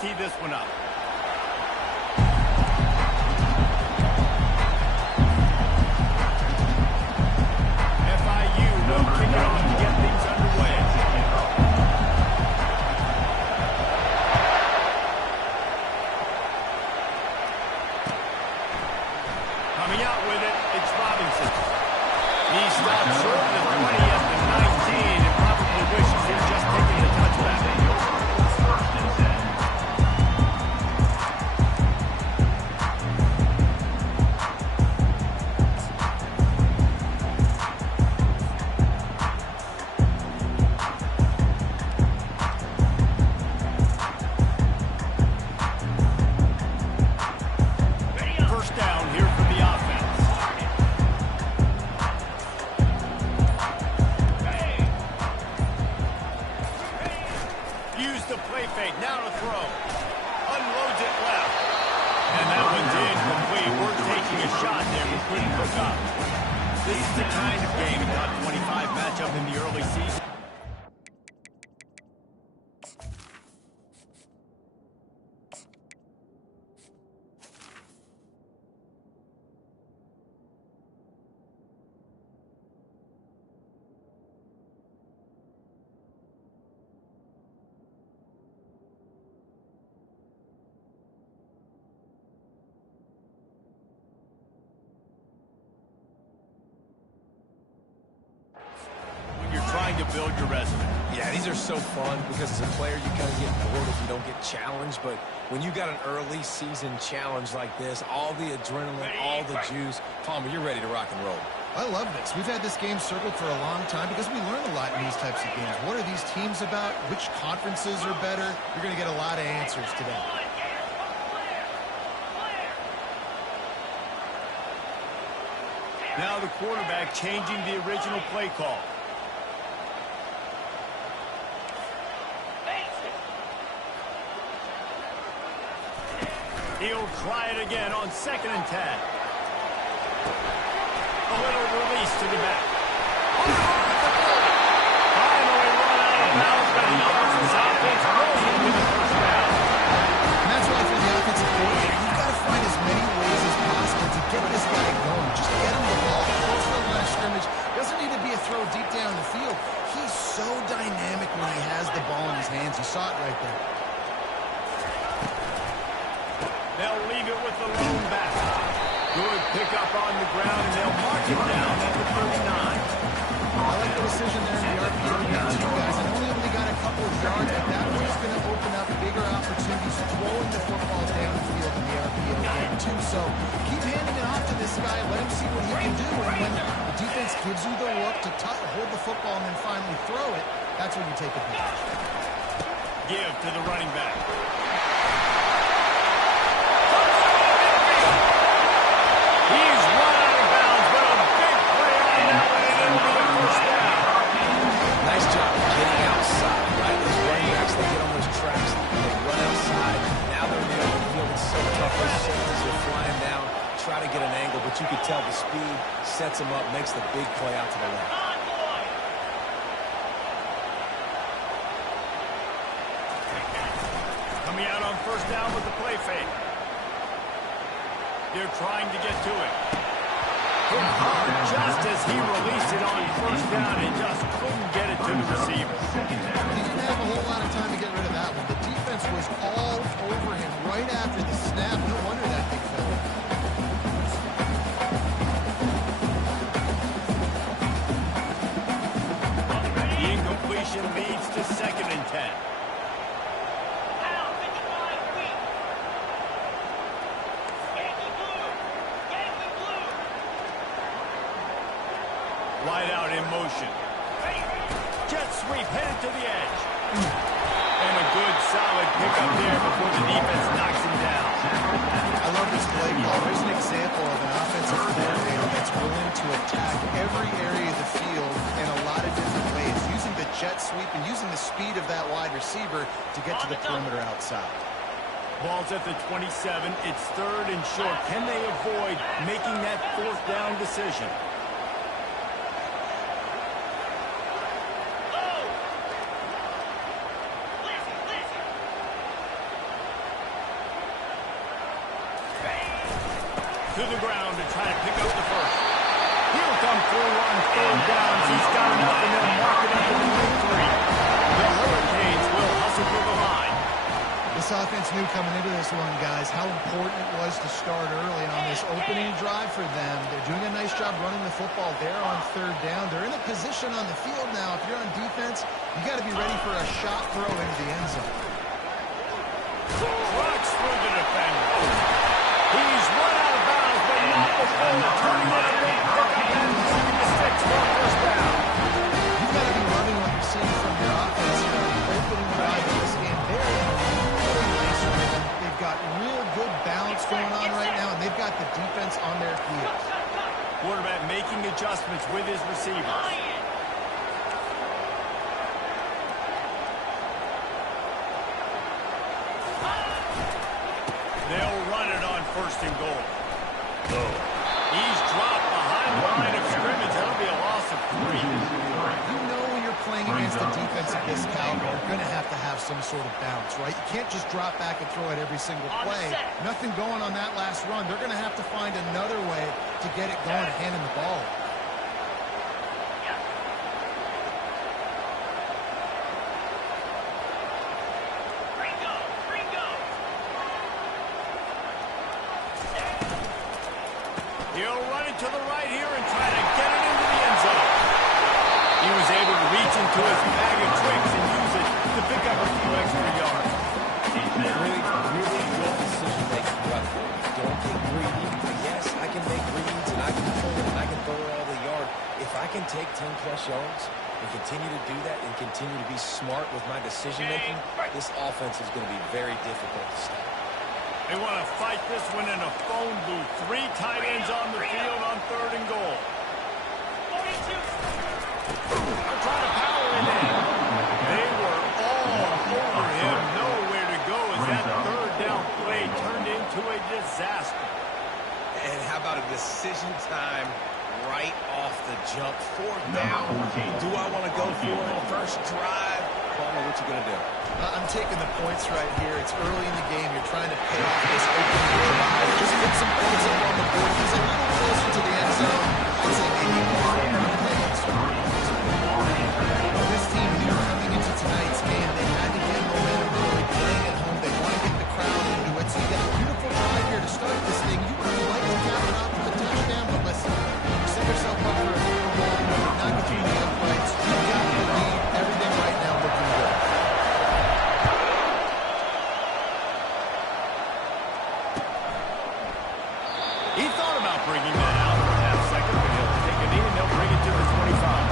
tee this one up. FIU will kick it off to get things underway. Coming out with it, it's Robinson. He stopped short of the 20 at the 19 and probably wishes he'd just taken the touchback. First down here for the offense. Use the play fake, now to throw. Unloads it left. And that one's incomplete. We're taking a shot there, we couldn't hook up. This is the kind of game top 25 matchup in the early season. To build your resume. Yeah, these are so fun because as a player you kind of get bored if you don't get challenged, but when you got an early season challenge like this, all the adrenaline, all the juice, Palmer, you're ready to rock and roll. I love this. We've had this game circled for a long time because we learn a lot in these types of games. What are these teams about? Which conferences are better? You're going to get a lot of answers today. Now the quarterback changing the original play call. He'll try it again on 2nd and 10. A little release to the back. Finally run out of bounds by the offense. Offense rolls into the first down. And that's why for the offensive coordinator, you've got to find as many ways as possible to get this guy going. Just get him the ball. Close to the line of scrimmage. Doesn't need to be a throw deep down the field. He's so dynamic when he has the ball in his hands. You saw it right there. They'll leave it with the lone back. Good pickup on the ground, and they'll mark it down at the 39. I like the decision there in the RPO against you guys. I know he only got a couple of yards, but that was going to open up bigger opportunities throwing the football down the field in the RPO game, too. So keep handing it off to this guy. Let him see what he can do. And when the defense gives you the look to hold the football and then finally throw it, that's when you take advantage. Give to the running back. He's run out of bounds, but a big play on that one, and it'll be a first down. Nice job of getting outside, right? Those running backs, they get on those tracks, they run outside. Now they're in the open field. It's so tough. Those safeties are flying down, try to get an angle, but you can tell the speed sets them up, makes the big play out to the left. Coming out on first down with the play fake. They're trying to get to it. Hit hard just as he released it on first down and just couldn't get it to the receiver. He didn't have a whole lot of time to get rid of that one. The defense was all over him right after the snap. No wonder that thing fell. The incompletion leads to 2nd and 10. Wide out in motion. Jet sweep headed to the edge. And a good solid pickup there before the defense knocks him down. I love this play call. There's an example of an offensive coordinator that's willing to attack every area of the field in a lot of different ways, using the jet sweep and using the speed of that wide receiver to get to the perimeter outside. Ball's at the 27. It's 3rd and short. Can they avoid making that 4th down decision? to the ground to try to pick up the first. He'll come through on third downs. He's got enough, and they'll mark it up to the victory. The Hurricanes will hustle for the line. This offense knew coming into this one, guys, how important it was to start early on this opening drive for them. They're doing a nice job running the football there on third down. They're in a position on the field now. If you're on defense, you got to be ready for a shot throw into the end zone. Trucks through the defender. He's run out of bounds, but not before turning it up and pick up and moving the sticks for a first down. You've got to be loving what you're seeing from your offense here on the opening drive of this game. They're in a really nice rhythm. They've got real good balance going on right now, and they've got the defense on their heels. Quarterback making adjustments with his receivers. They'll run it on first and goal. He's dropped behind the line of scrimmage. That'll be a loss of 3. You know when you're playing against a defense of this caliber, you're going to have some sort of balance, right? You can't just drop back and throw it every single play. Nothing going on that last run. They're going to have to find another way to get it going, handing the ball. He'll run it to the right here and try to get it into the end zone. He was able to reach into his bag of tricks and use it to pick up a few extra yards. Really good decision-making throughout the game. Don't get greedy. Yes, I can make reads, and I can pull it, and I can throw it all the yard. If I can take 10-plus yards and continue to do that and continue to be smart with my decision-making, this offense is going to be very difficult to stop. They want to fight this one in a phone booth. 3 tight ends on the field on third and goal. 42. They're trying to power it in. They were all over him. Nowhere to go as that third down play turned into a disaster. And how about a decision time right off the jump? Fourth down. Do I want to go for it? First drive. Palmer, what you going to do? I'm taking the points right here. It's early in the game. You're trying to pay off this opening drive. Just get some points up on the board. He's a little closer to the end zone. I'd say maybe 4 plays. This team knew coming into tonight's game they had to get momentum early, playing at home. They want to get the crowd into it. So you get a beautiful drive here to start this thing. You would like to cap it off with a touchdown, but listen, you set yourself up for a field goal. You're not going to be uprights. You've got the lead. Everything right now looking good. He thought about bringing that out for a half second, but he'll take a knee and they'll bring it to the 25.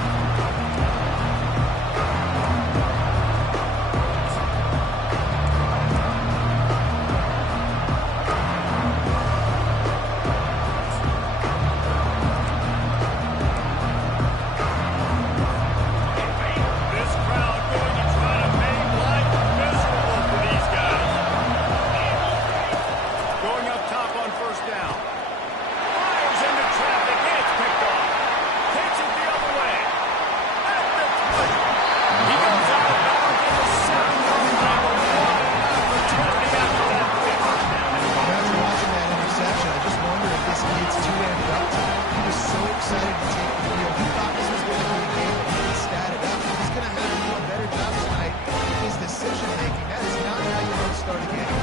This crowd going to try to make life miserable for these guys. Going up top on first down. Fires into traffic. It's picked off. Takes it the other way. At the 20. He goes out of bounds at the 7-yard line. What an opportunity after that pick. After watching that interception, I just wonder if this kid's too amped up tonight. He was so excited to take the field. He thought this was going to be a game that he could stat it up. He's going to have to do a better job tonight with his decision-making. That is not how you want to start a game.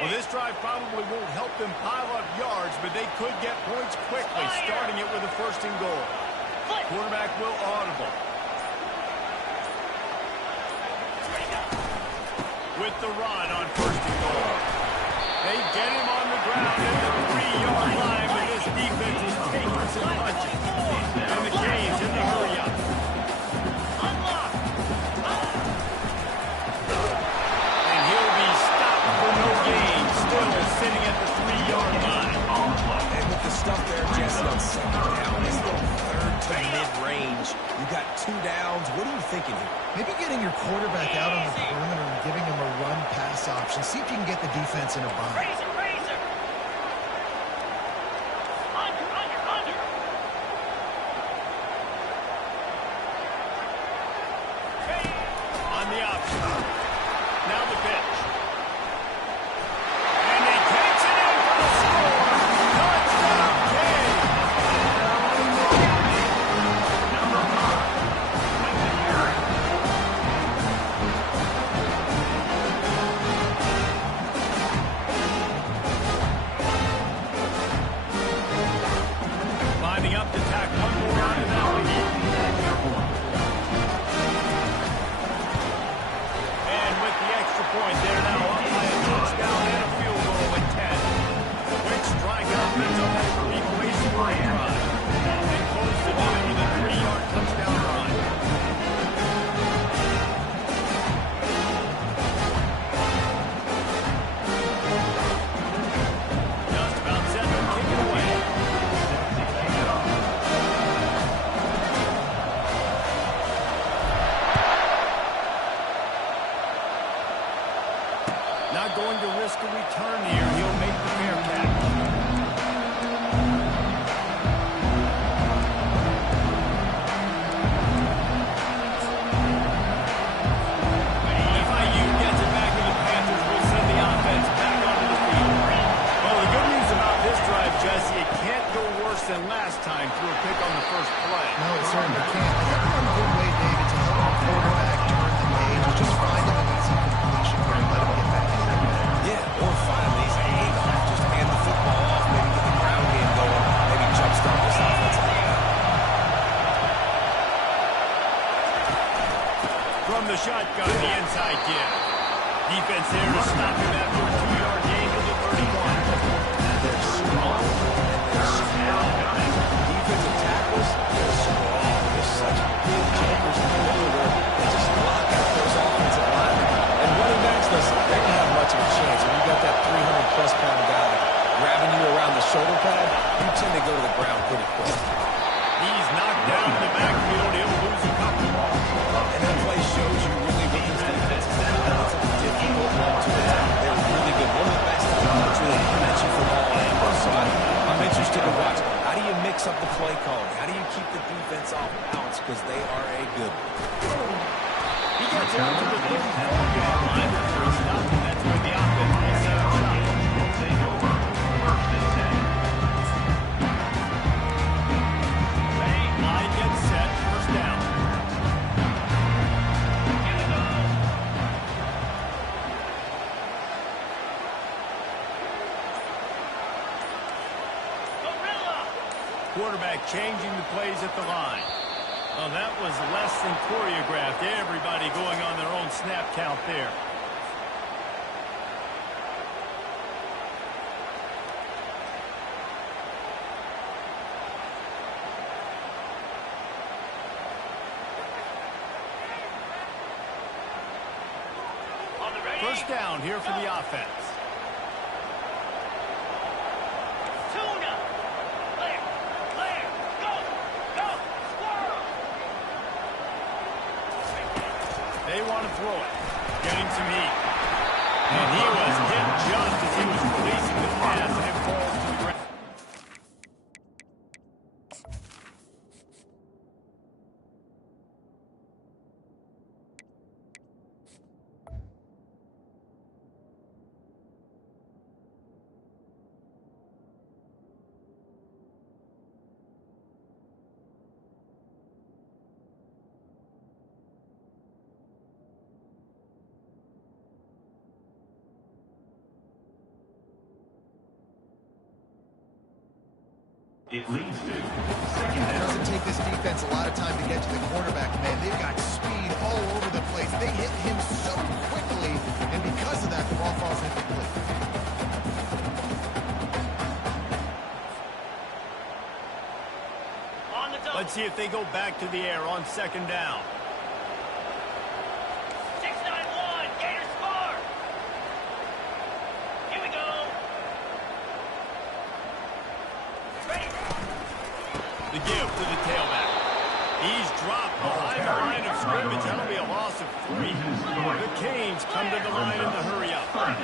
Well, this drive probably won't help them pile up yards, but they could get points quickly, starting it with a first and goal. Quarterback will audible. With the run on first and goal. They get him on the ground at the 3-yard line, but this defense is taking some punches. And the Canes in the hurry up. And he'll be stopped for no gain, still sitting at the 3-yard line. And with the stuff there, Jesse, on second down, it's the third to mid-range. You got 2 downs. What are you thinking here? Maybe getting your quarterback out on the perimeter and giving him a run-pass option. See if you can get the defense in a bind. enough to tack one more onto that lead. And with the extra point, they're now up by a touchdown and a field goal at 10. A quick strike offense on that three-play scoring drive. They close the deal with a 3-yard touchdown run. Just about set to kick it away. Not going to risk a return here. He'll make the fair catch. FIU gets it back to the Panthers. Will send the offense back onto the field. Well, the good news about this drive, Jesse, it can't go worse than last time through a pick on the first play. No, it certainly can't. That's one good way, David, to help the quarterback turn the page. Is just find him an easy completion here and let him get back in there. Yeah, or find an easy handoff. Just hand the football off, maybe get the ground game going, maybe jumpstart this offensive line. From the shotgun, the inside give. Defense there to stop him after a 2-yard gain to the 31. They're strong. They're strong. Defensive tackles, they're strong. They're such big jumpers in the middle where they just lock out those offensive linemen. And running backs, listen, they don't have much of a chance. When you got that 300-plus pound guy grabbing you around the shoulder pad, you tend to go to the ground pretty quick. He's knocked down in the backfield. He'll lose a couple. And that play shows you really what this defense is about. It's a difficult one to attack. They're really good. One of the best teams really match you from all angles. So I'm interested to watch. How do you mix up the play calling? How do you keep the defense off balance? Because they are a good one. He gets out to the 34-yard line before he stops, and that's when the offense will set up shop. Line gets set, first down. Quarterback changing the plays at the line. Well, that was less than choreographed. Everybody going on their own snap count there. First down here for the offense. They want to throw it. Getting some heat. And he was hit just as he was releasing the pass, and it falls to the ground. It leads to It doesn't take this defense a lot of time to get to the quarterback, man. They've got speed all over the place. They hit him so quickly, and because of that, the ball falls incomplete. Let's see if they go back to the air on second down. 6-9-1, Gators score! Here we go! Ready? The give to the tailback. He's dropped behind the line of scrimmage. That'll be a loss of 3. The Canes come to the line in the hurry-up. Flex!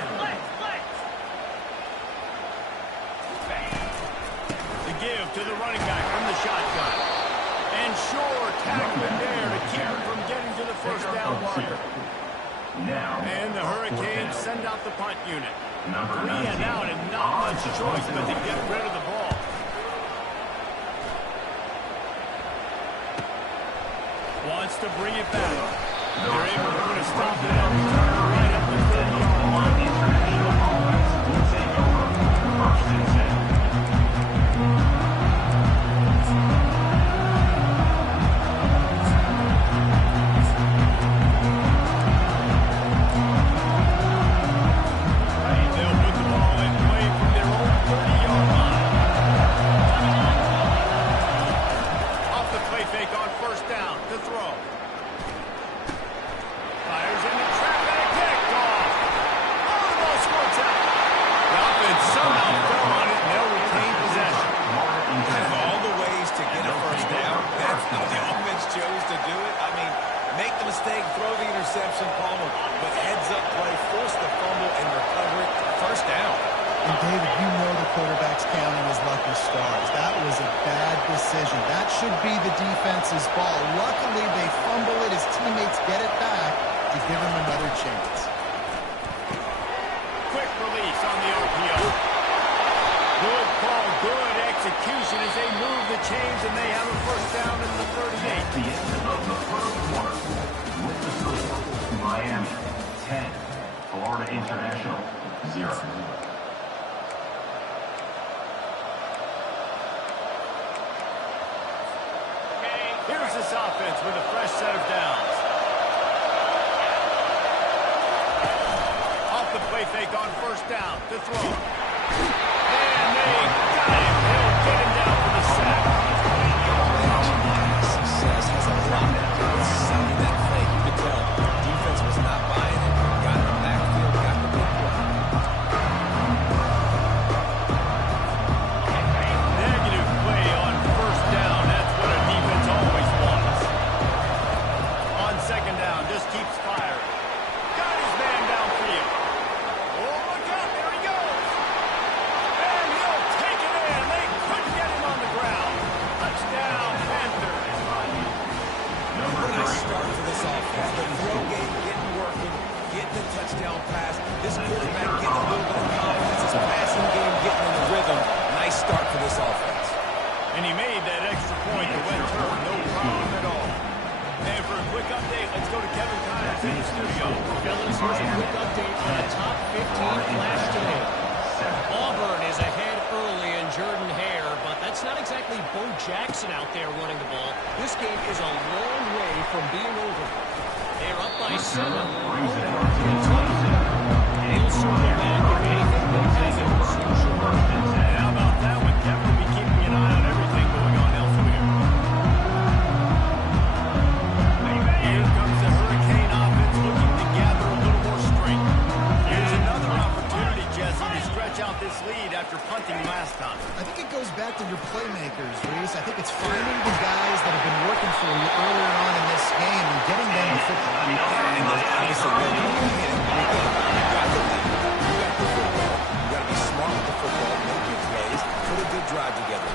The give to the running back from the shotgun. And sure tackling there to keep him from getting to the first down marker. And the Hurricanes send out the punt unit. 3 and out and not much choice but to get rid of the ball. Wants to bring it back. They're able to put a stop to that return right up the 30-yard line. First and 10. fake on first down to throw. Fires in the trap and a picked off. Oh, the ball squirts out. The offense somehow fell on it and they'll retain possession. Of all the ways to get a first down, that's how the offense chose to do it. I mean, make the mistake, throw the interception, Palmer, but heads-up play, force the fumble and recover it. First down. And David, you know the quarterback's counting his lucky stars. That was a bad decision. That should be the defense's ball. Luckily, they fumble it. His teammates get it back to give him another chance. Quick release on the RPO. Good call, good execution as they move the chains and they have a first down at the 38. The end of the first quarter. With the score, Miami 10, Florida International 0. Here's this offense with a fresh set of downs. Off the play fake on first down to throw. And they got him. They'll get him down for the sack. Success has a lot to do with selling that fake. You could tell defense was not buying it. Got in the backfield, got the big play. Negative play on first down. That's what a defense always wants. On second down, just keeps firing. Got his man downfield. Oh, look out. There he goes. And he'll take it in. They couldn't get him on the ground. Touchdown, Panthers. Nice start for this offense. The throw game getting working, getting the touchdown pass. This quarterback getting a little bit of confidence. His passing game getting in the rhythm. Nice start for this offense. And he made that extra point to win turn. No problem at all. And for a quick update, let's go to Kevin Kynes in the studio. Fellas, here's a quick update on the top 15 flash today. Auburn is ahead early in Jordan Hare, but that's not exactly Bo Jackson out there running the ball. This game is a long way from being over. They're up by 7. He'll circle back if anything but happens. How about that one, Kevin? We'll be keeping an eye on everything going on elsewhere. Here comes the Hurricane offense looking to gather a little more strength. Here's another opportunity, Jesse, to stretch out this lead after punting last time. I think it goes back to your playmakers, Reese. I think it's finding the guys that have been working for you earlier on in this game and getting them the football. And there's obviously no need to hit it. You got the lead. You got the football. You got to be smart with the football, make your plays, put a good drive together.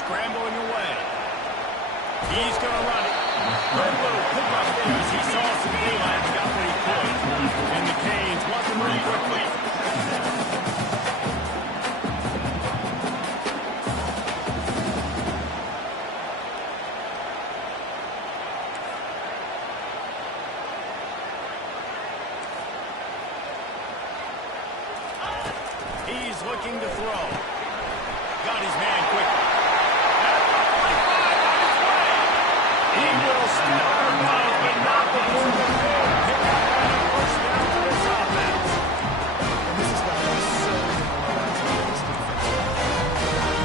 Scrambling away. He's going to run it. Good little pick up there as he saw some daylight and got what he could. And the Canes want to move quickly. He's looking to throw. Got his man quickly. At the 45 on his way. He will still run, but not before the big pickup and a first down for this offense. And this has got to be so demoralizing for this defense.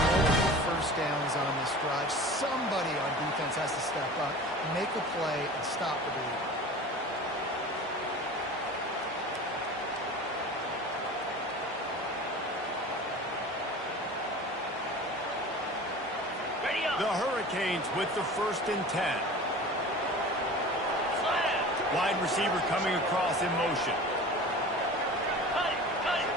Multiple first downs on this drive. Somebody on defense has to step up, make a play, and stop the bleed. Ready up. The Hurricanes with the 1st and 10. Slam. Wide receiver coming across in motion. Cut it. Cut it.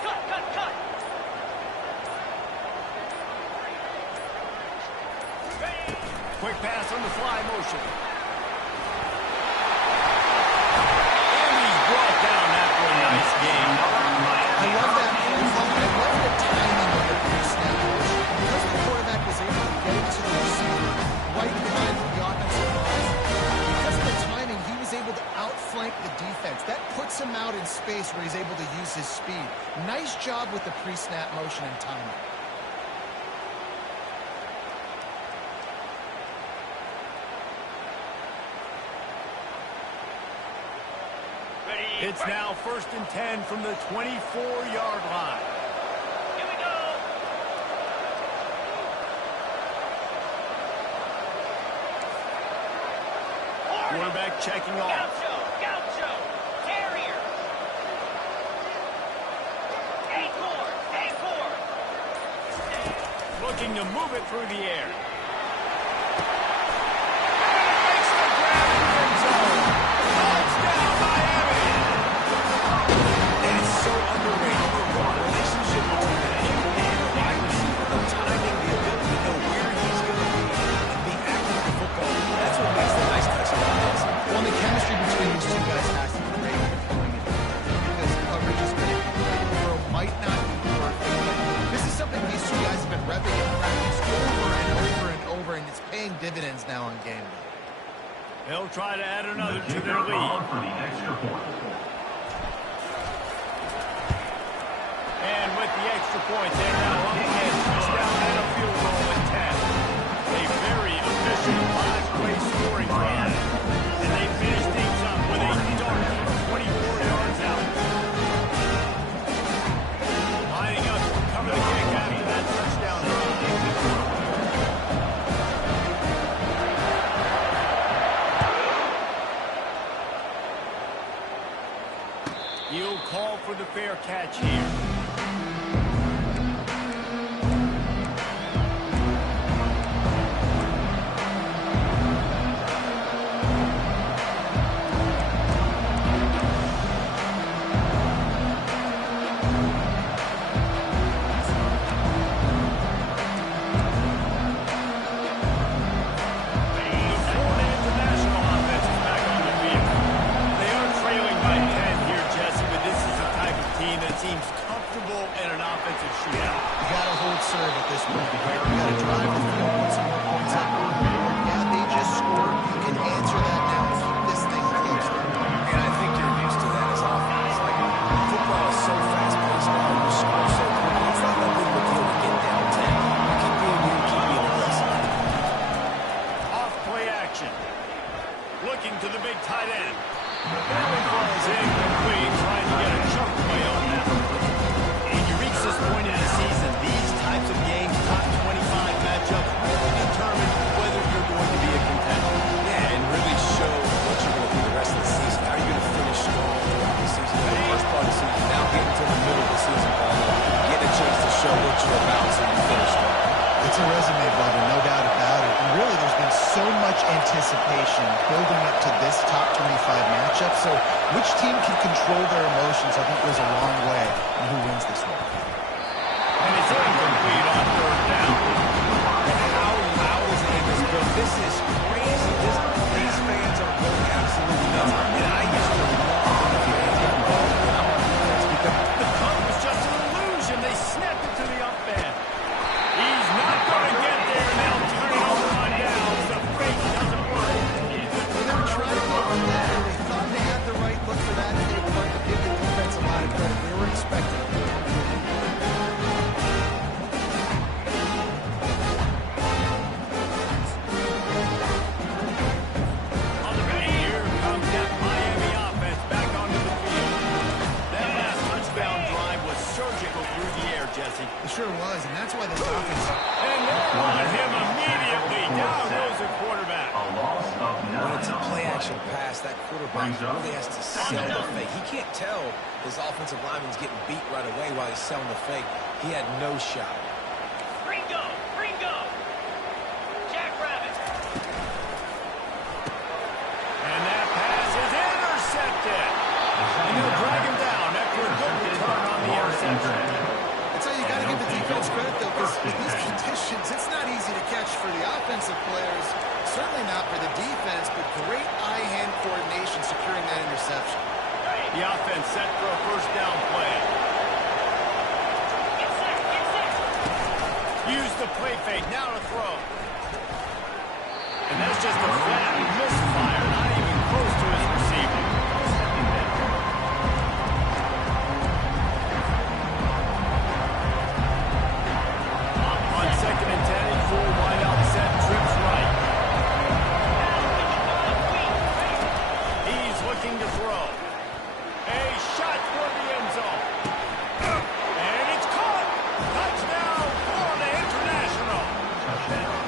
Cut. Cut. Cut. Ready. Quick pass on the fly motion. Nice game. I love that play call. I love the timing of the pre-snap motion. Because the quarterback was able to get it to the receiver right behind the offensive line, because of the timing, he was able to outflank the defense. That puts him out in space where he's able to use his speed. Nice job with the pre-snap motion and timing. Ready It's now 1st and 10 from the 24-yard line. Here we go. Quarterback checking off. Gaucho, Gaucho, Terrier. Acorn, Acorn. Looking to move it through the air. Makes the grab in the end zone. Touchdown, Miami! And it's so underrated. Relationship between an anchor and a wide receiver, the timing, the ability to know where he's going to be and be active with the football. That's what makes the nice touchdown. Well, the chemistry between these two guys has to be great going into because coverage is great. The throw might not be perfect, but this is something these two guys have been repping and practiced over and over and over, and it's paying dividends now on game day. They'll try to add another The to kicker their lead. on for the extra point. And with the extra point, they're now up against touchdown and a field goal at 10. A very efficient 5-play scoring drive. And they finish things up with a dart 24 yards out. Lining up to cover the kick after that touchdown drive. He'll call for the fair catch here. Seems comfortable in an offensive shootout. You got to hold serve at this point. You got to drive the field, put some more points up on the board. Yeah, they just scored. You can answer that now and keep this thing close. And I think you're used to that as offense. Like, football is so fast-paced now. You score so quickly. It's not that big of a deal to get down 10. You keep being you, keep being aggressive. Off play action. Looking to the big tight end. That one falls incomplete, trying to get a chunk play on that. And you reach this point in the season, these types of games, top 25 matchups, really determine whether you're going to be a contender. Yeah, and really show what you're going to do the rest of the season. How are you going to finish strong throughout the season? The first part of the season, now getting to the middle of the season, get a chance to show what you're about so you finish strong. It's a resume builder, no doubt about it. And really, there's been so much anticipation building up to this top 25 matchup. So which team can control their emotions, I think, goes a long way in who wins this one. And it's incomplete on 3rd down. And how loud is it in this building? This is crazy. These fans are going absolutely nuts. And I used to love when the fans got involved when I'm on defense because The punt was just an illusion. They snapped it to the up man. He's not going to get there, and they'll turn it over on downs. The fake doesn't work. Well, they were trying to go from there. They thought they had the right look for that. They were going to give the defense a lot of credit. They were expecting it. On the ready, here comes that Miami offense back onto the field. That last touchdown drive was surgical through the air, Jesse. It sure was, and that's why this offense... And they're on him immediately. Down goes the quarterback. A loss of 9. when it's a play-action pass, that quarterback really has to sell the fake. He can't tell his offensive lineman's getting beat right away while he's selling the fake. He had no shot. Ringo, Ringo. Jackrabbit. And that pass is intercepted. And he'll drag him down after a good return on the interception. That's how you got to give the defense credit, though, because in these conditions, it's not easy to catch for the offensive players. Certainly not for the defense, but great eye-hand coordination securing that interception. The offense set for a first down play. Get set, get set. Use the play fake, now to throw. And that's just a flat misfire, not even close to his receiver. On 2nd and 10, in full wideout set, trips right. He's looking to throw. A shot for the end zone. And it's caught. Touchdown, Florida International. Touchdown.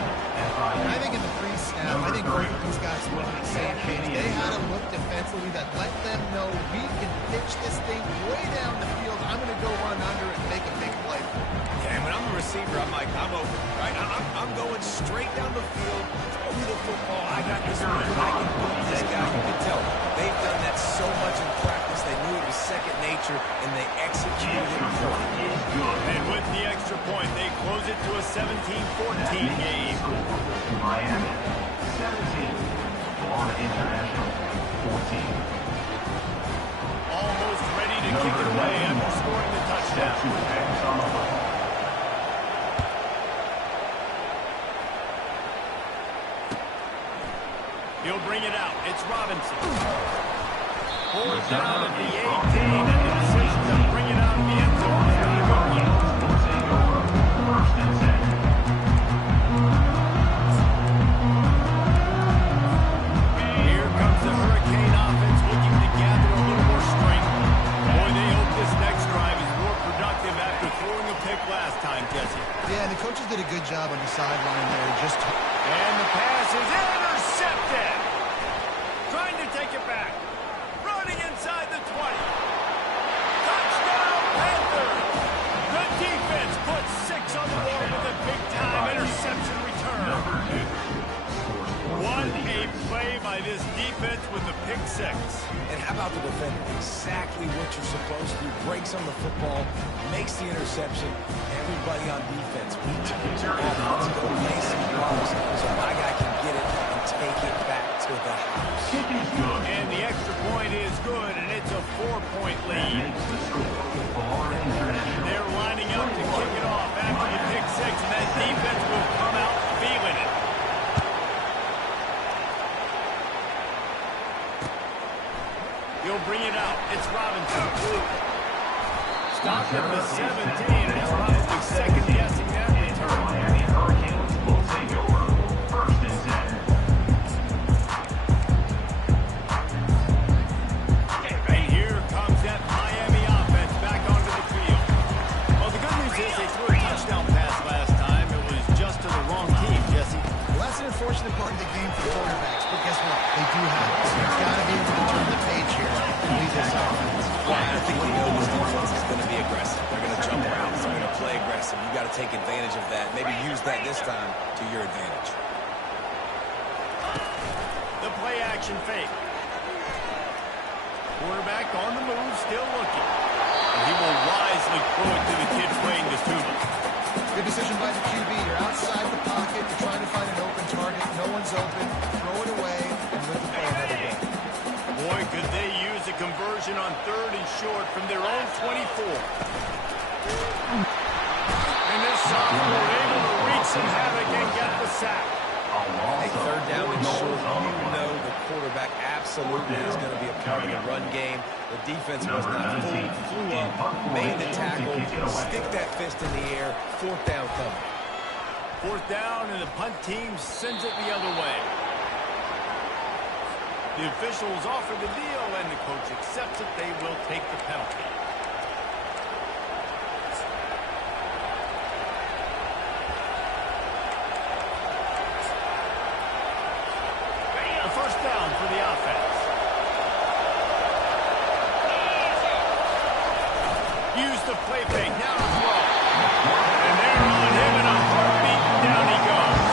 I think in the pre-snap, I think both of these guys were on the same page. They had a look defensively that let them know we can pitch this thing way down the field. I'm going to go run under it and make a big play. Yeah, and when I'm a receiver, I'm like, I'm open, right? I'm going straight down the field, throw me the football. I got this one. I can beat this guy. You can tell they've done that so much in practice. They knew it was second nature, and they executed it perfectly. And with the extra point, they close it to a 17-14 game. Miami, 17. Florida International, 14. Almost ready to kick it away after scoring the touchdown. He'll bring it out. It's Robinson. Fourth down at the 18, and the decision to bring it out of the end zone is not a good one. First and 10. Here comes the Hurricane offense looking to gather a little more strength. Boy, they hope this next drive is more productive after throwing a pick last time, Jesse. Yeah, and the coaches did a good job on the sideline there. And the pass is intercepted. Trying to take it back. Running inside the 20. Touchdown, Panthers. The defense puts 6 on the board with a big-time interception return. What a play by this defense with the pick 6. And how about the defender? Exactly what you're supposed to do. Breaks on the football, makes the interception. Everybody on defense, we turn to offense, go lay some blocks so my guy can get it and take it back to the house. Kick is good. And the extra point is good, and it's a 4-point lead. Makes the score. Florida International. They're lining up to kick it off after the pick 6, and that defense will come out feeling it. He'll bring it out. It's Robinson. Stopped at the 17, and it's probably second-guessing that return. Miami Hurricanes will take over. First and 10. And here comes that Miami offense back onto the field. Well, the good news is they threw a touchdown pass last time. It was just to the wrong team, Jesse. Well, that's an unfortunate part of the game for quarterbacks, but guess what? They do have it. So you've got to be able to turn the page here and lead this offense. Well, I think we know this defense is going to be aggressive. They're going to jump around. They're going to play aggressive. You got to take advantage of that. Maybe use that this time to your advantage. The play action fake. Quarterback on the move, still looking. And he will wisely throw it to the kid playing the tuba. Good decision by the QB. You're outside the pocket. You're trying to find an open target. No one's open. Throw it away and let the play another way. Boy, could they use a conversion on 3rd and short from their own 24. And this sophomore able to wreak some havoc and get the sack. Hey, 3rd down and short, you know the quarterback absolutely is going to be a part of the run game. The defense was not full, flew up, made the tackle, stick that fist in the air, 4th down coming. 4th down, and the punt team sends it the other way. The officials offer the deal, and the coach accepts it. They will take the penalty. A 1st down for the offense. Use the play fake. Now to throw. And they're on him in a heartbeat. Down he goes.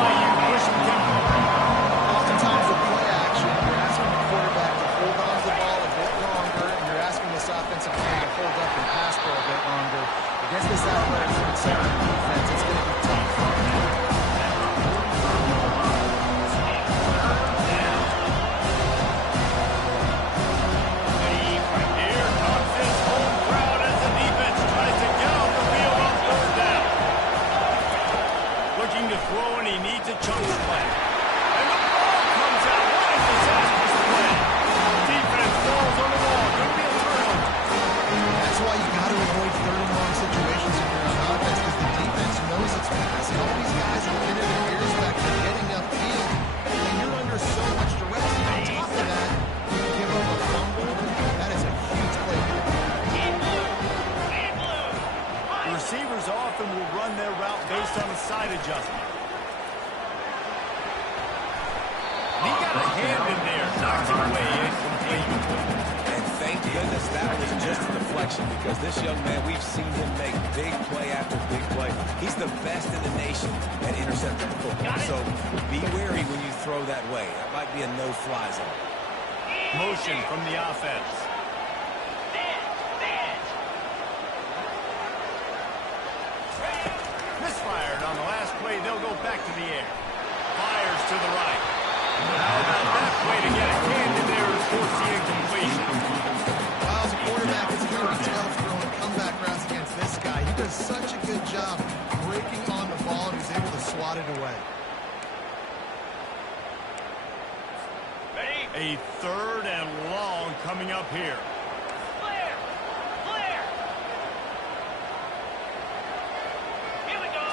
FIU pushing tempo. Oftentimes with play action, you're asking the quarterback to hold on to the ball a bit longer, and you're asking this offensive player to hold up and pass for a bit longer. Against this athletic front seven defense, it's going to be tough. Here comes this home crowd as the defense tries to get off the field on 3rd down. Looking to throw, and he needs a chunk play. And the ball comes out. What a disastrous play. Defense falls on the wall. Could be a turnover. That's why you got to avoid 3rd and long situations if you're on offense, because the defense loss on a side adjustment. He got a hand in there, knocked it away, incomplete. And thank goodness that was just a deflection, because this young man, we've seen him make big play after big play. He's the best in the nation at intercepting football. So be wary when you throw that way. That might be a no-fly zone. Motion from the offense. Misfired on the last play. They'll go back to the air. Fires to the right. How about that play to get a hand in there and force the incompletion? Well, as a quarterback, it's going to be tough throwing comeback routes against this guy. He does such a good job breaking on the ball, and he's able to swat it away. A 3rd and long coming up here. Clear! Clear! Here we go!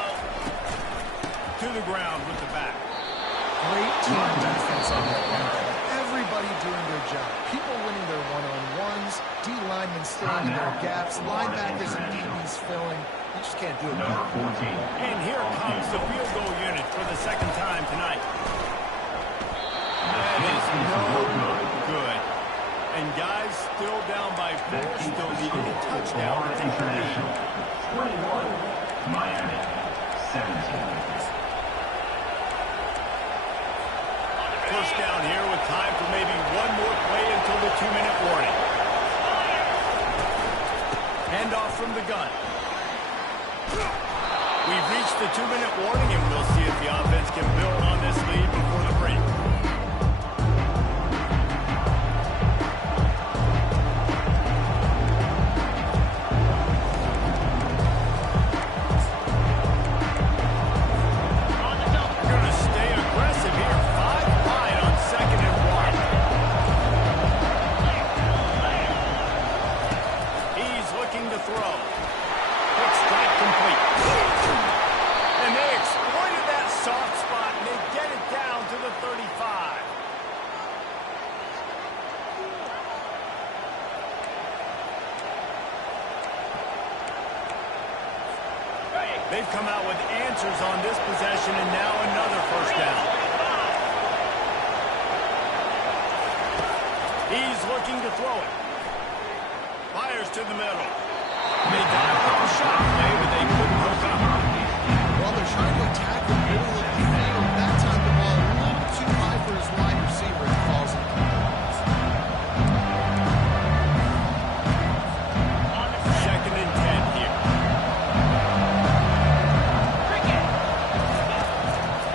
To the ground with the back. Great team defense on that one. Everybody doing their job. People winning their one-on-ones, D linemen staying in their gaps, linebackers and DBs filling. You just can't do it. Number 14. And here comes the field goal unit for the 2nd time tonight. That is no good. And guys, still down by 4, still needing a touchdown. Florida International. 21. Miami. 17. First down here with time for maybe one more play until the 2-minute warning. Handoff from the gun. We've reached the 2-minute warning, and we'll see if the offense can build on this lead before the break. They've come out with answers on this possession, and now another first down. He's looking to throw it. Fires to the middle. They got up with the shot play, but they couldn't hook up. While they're trying to attack the middle of the field, that time the ball a little too high for his wide receiver and falls in. Second and 10 here.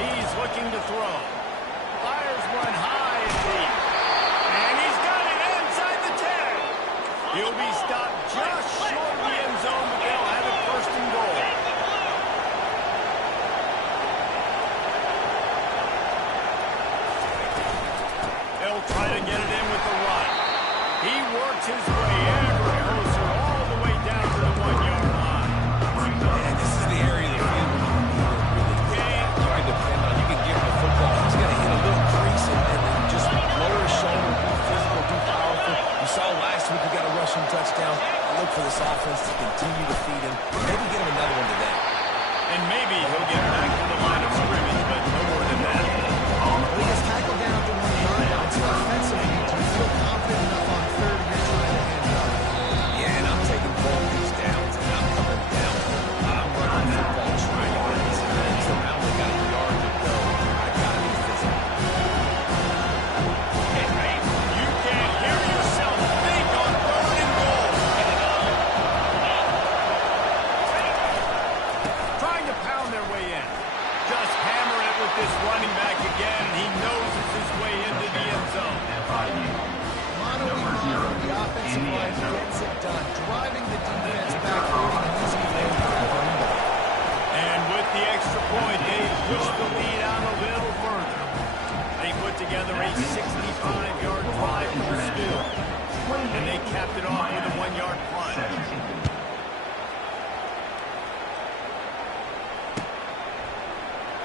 He's looking to throw. Fires one high and deep. And he's got it inside the 10. He'll be stopped just short of the end zone, but they'll have it first and goal. They'll try to get it in with the run. He works his way ever closer all the way down to the 1-yard line. And this is the area of the field where you can depend on. You can give him the football. He's going to hit a little crease and just lower his shoulder, be physical, be powerful. You saw last week he got a rushing touchdown. I look for this offense to continue to feed him. Maybe get him another one today. And maybe he'll get back to the line of scrimmage, but no more than that. He gets tackled down at the 1-yard line, so offensively, do you feel confident enough on third and you're trying to hand off? Yeah, and I'm taking both these downs, and I'm coming down. I'm running the football, trying to get these hands. I only got a yard to go. I got to be physical. You can hear yourself think on 3rd and goal. Trying to pound their way in. Just hammer it with this running back again, and he knows it's his way into the end zone. Mono a mono, the offensive line gets it done, driving the defense back, creating an easy lane for the run back. And with the extra point, they push the lead out a little further. They put together a 65-yard drive for Stu, and they capped it off with a 1-yard punt.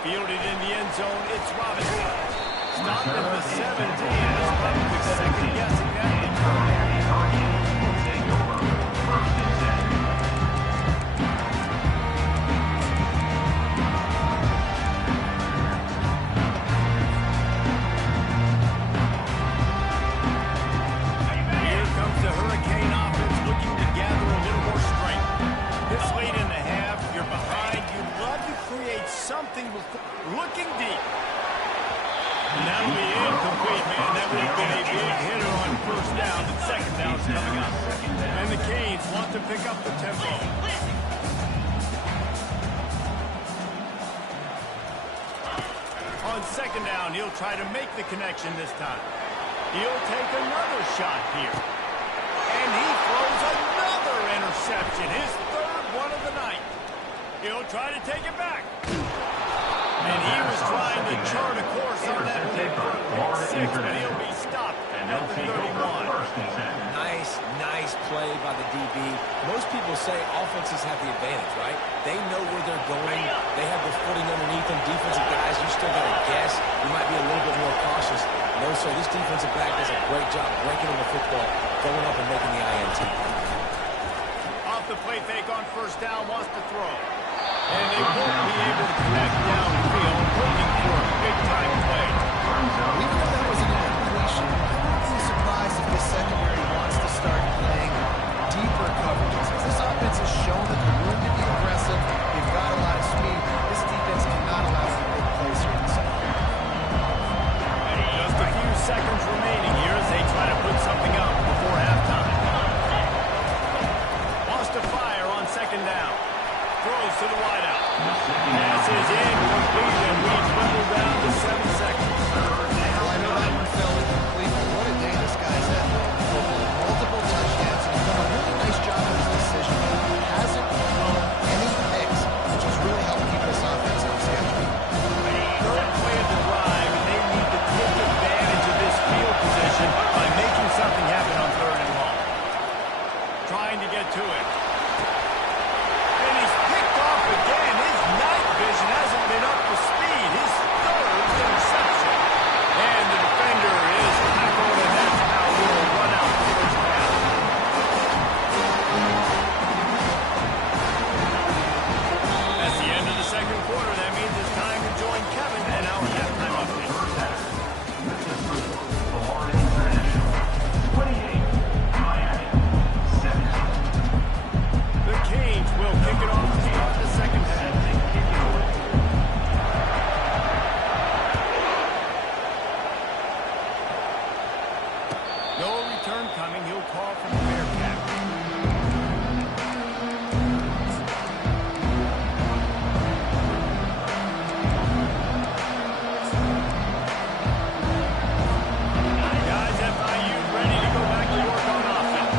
Fielded in the end zone, it's Robinson. Stopped at the 17. He's probably second guessing that. 1. 3rd and 10. Take over. 1st and 10. ground, and second down's coming up. And the Canes want to pick up the tempo. On second down, he'll try to make the connection this time. He'll take another shot here. And he throws another interception, his third one of the night. He'll try to take it back. And he was trying to chart a course on that pick six, but he'll be stopped at the 31. Nice play by the DB. Most people say offenses have the advantage, right? They know where they're going. They have the footing underneath them. Defensive guys, you still got to guess. You might be a little bit more cautious. No, sir, this defensive back does a great job breaking on the football, going up and making the INT. Off the play fake on first down, wants to throw. And they won't be able to connect downfield, looking for a big-time play. Even if that was an incompletion, I wouldn't be surprised if this secondary wants to start playing deeper coverages. As this offense has shown that they're willing to be aggressive, they've got a lot of speed. This defense cannot allow some big plays here in the secondary. Just a few seconds remaining here as they try to put something up before halftime. Wants to fire on second down. Throws to the wideout. Pass is incomplete, and we dwindle down to 7 seconds. Well, I know that one fell incomplete, but what a day this guy's had. Multiple touchdowns, and he's done a really nice job of his decision. He hasn't thrown any picks, which has really helped keep this offense on schedule. Third play of the drive, and they need to take advantage of this field position by making something happen on third and long. Trying to get to it. And he's picked off again. His night vision hasn't been up to speed. His third interception. And the defender is tackled, and that's how we'll run out the first down. That's the end of the second quarter. That means it's time to join Kevin and our halftime update. Florida International, 28, Miami, 17. The Canes will kick it off to start the second half. No return coming. He'll call from the Bearcat. Guys, FIU ready to go back to work on offense.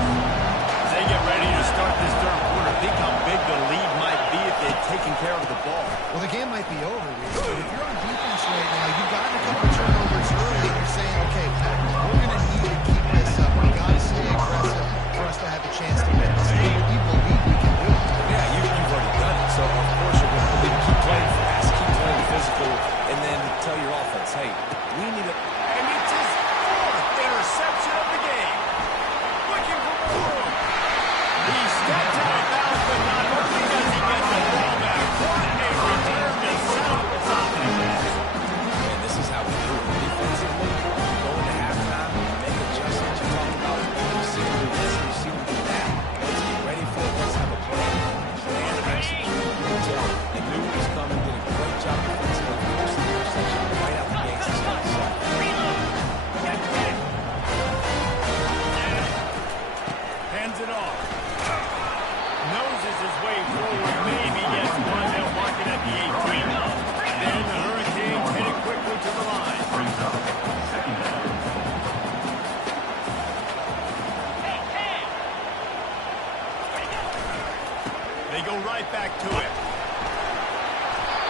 As they get ready to start this third quarter, think how big the lead might be if they'd taken care of the ball. Well, the game might be over, Reese, but if you're on defense right now, you've gotten a couple turnovers early, and you're saying, okay, we're going to need to keep this up. We've got to stay aggressive for us to have a chance to win this game. We believe we can do it. Yeah, you've already done it, so of course you're going to believe it. Keep playing fast, keep playing physical, and then tell your offense, hey, we need to... And it's his fourth interception of the game. Looking for more room. He steps out of bounds, but not only does he get the ball back, what a return to set up his offense. And this is how we do it defensively. Go into halftime, make adjustments. You talk about you've seen them do this, you've seen them do that. Let's get ready for it. Let's have a plan. Plan and execute. You can tell they knew it was coming, did a great job defensively. Forced the interception right out the gates. It's going to suck. Hands it off. Noses his way forward. Maybe gets one. They'll mark it at the 18. Then the Hurricanes hit it quickly to the line. Brings up second down. They go right back to it.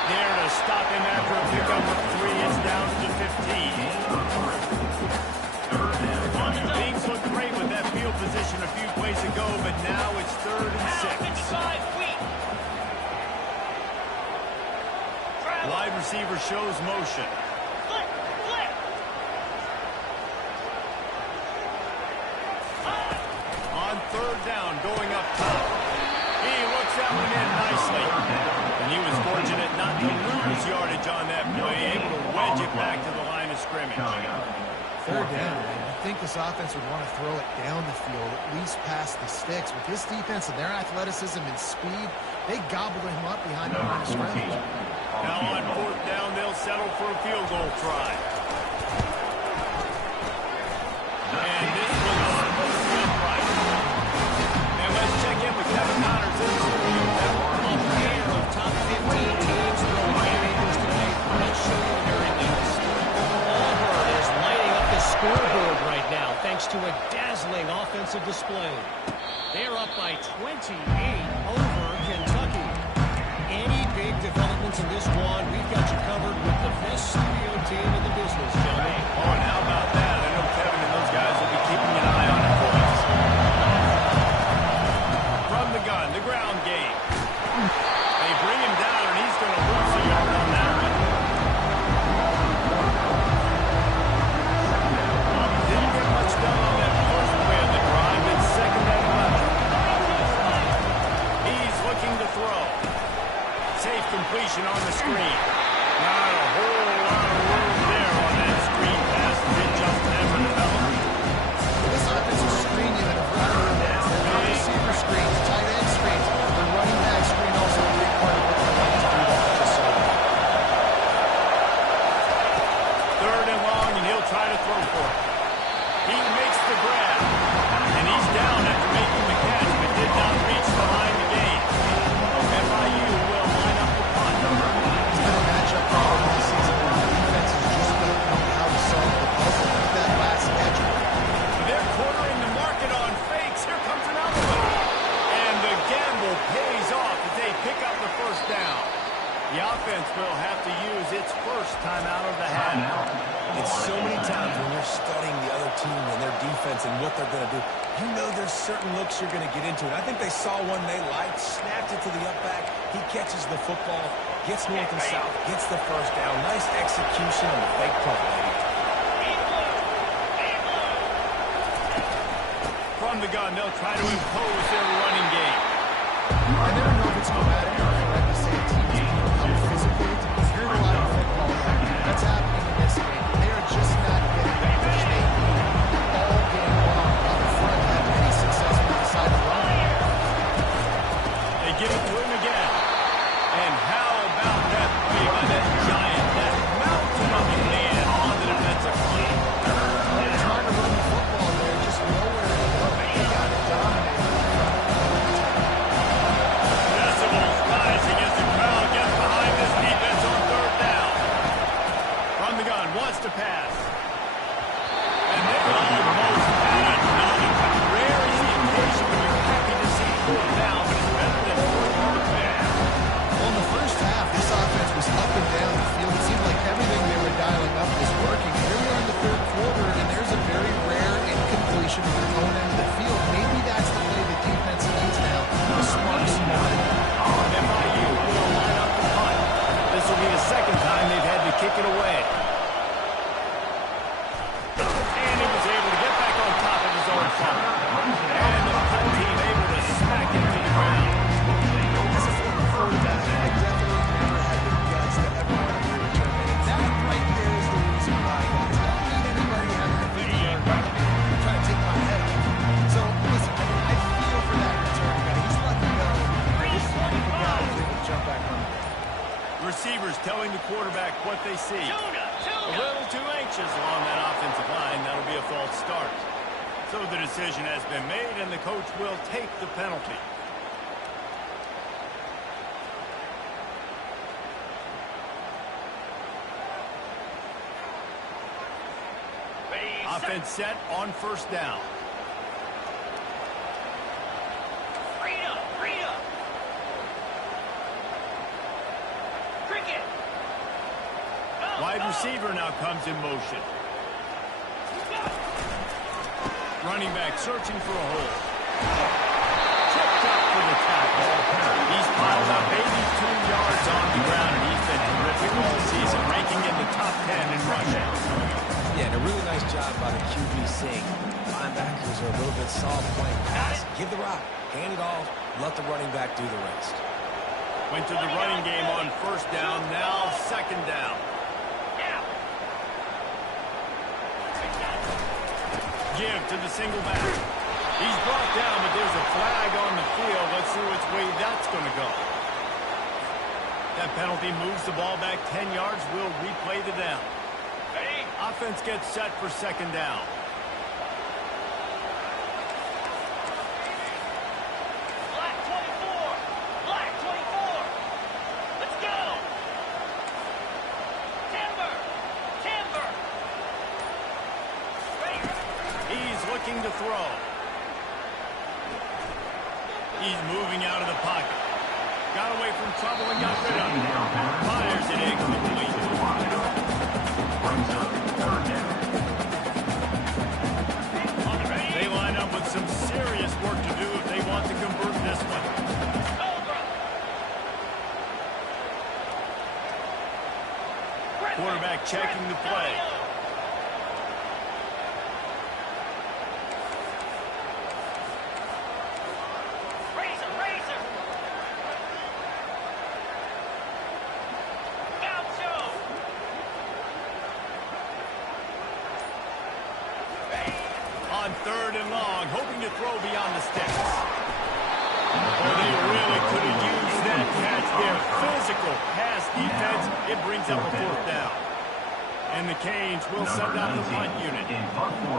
There to stop him after a pickup of 3. It's down to the 15. Things looked great with that field position a few plays ago, but now it's 3rd and 6. Wide receiver shows motion. On 3rd down, going up top. He looks that one in nicely. And he was fortunate not to lose yardage on that play, able to wedge it back to the line of scrimmage. Third down, man. I think this offense would want to throw it down the field, at least past the sticks. With this defense and their athleticism and speed, they gobbled him up behind the line of scrimmage. Now on 4th down, they'll settle for a field goal try. And this was a dazzling offensive display. They're up by 28 over Kentucky. Any big developments in this one, we've got you covered with the best studio team in the business, gentlemen. Oh, and how about that? I know Kevin and those guys will be keeping an eye on it for us. From the gun, the ground game. They bring him down, and he's going to lose a yard on that one. Didn't get much done on that first play of the drive. It's second and 11. He's looking to throw. Safe completion on the screen. Not a whole lot of room there on that screen pass. It just never developed. This offensive screen unit of running backs, the receiver screens, tight end screens, the running back screen also a big part of what they like to do that. Just so Third and long, and he'll try to throw for it. He makes the grab, and he's down after making the catch, but did not reach the line to gain. FIU will line up the punt. it's been a matchup problem this season where the defenses just don't know how to solve the puzzle with that last catch. They're cornering the market on fakes. Here comes another one. And the gamble pays off as they pick up the first down. The offense will have to use its first timeout of the half. It's so many times when you're studying the other team and their defense and what they're going to do, you know there's certain looks you're going to get into. And I think they saw one they liked, snapped it to the up back. He catches the football, gets north and south, gets the first down. Nice execution on the fake punt, baby. From the gun, they'll try to impose their running game. I never know if it's dramatic or correct to say a team's become physical. You're in a lot of football that's happening in this game. They are just not getting the push they need all game long. On the front, have any success with the side of running. They give it to him again. And how about that play by that giant, that mountain of a man on the defensive line? They're trying to run the football there, just nowhere to go. They got it dominated. Decibels rising as the crowd gets behind this defense on third down. From the gun, wants to pass. And they almost had it. Rare is the occasion when you're happy to see fourth down, but it's better than fourth yard bad. Well, in the first half, this offense was up and down the field. It seemed like everything they were dialing up was working. Here we are in the third quarter, and there's a very rare incompletion at their own end of the field. Maybe that's the play the defense needs now to spark some running. FIU will line up the punt. This will be the second time they've had to kick it away. And he was able to get back on top of his own punt. And the punt team able to smack it to the ground. As a former quarterback, I definitely never had the guts to ever run the return. And that right there is the reason why, guys. I don't need anybody having a 50-yard run trying to take my head off. So, listen, I feel for that return guy. He's letting go. This is the guy who's able to jump back on. Receivers telling the quarterback what they see. A little too anxious along that offensive line. That'll be a false start. So the decision has been made, and the coach will take the penalty. Offense set on first down. Freedom. Cricket. Wide receiver now comes in motion. Running back searching for a hole. Tripped up for the tackle. He's piled up 82 yards on the ground, and he's been terrific all season, ranking in the top 10 in rushing. Yeah, and a really nice job by the QB seeing linebackers are a little bit soft playing pass. Give the rock, hand it off, let the running back do the rest. Went to the running game on first down, now second down. Give to the single back. He's brought down, but there's a flag on the field. Let's see which way that's going to go. That penalty moves the ball back 10 yards. We'll replay the down. Offense gets set for second down. Black 24. Let's go. Timber. He's looking to to throw. He's moving out of the pocket. Got away from trouble and got rid of it. Fires it incomplete. They line up with some serious work to do if they want to convert this one. Quarterback checking the play. On 3rd and long, hoping to throw beyond the sticks. Well, they really could have used that catch there. Physical pass defense. It brings up a 4th down. And the Canes will send out the punt unit.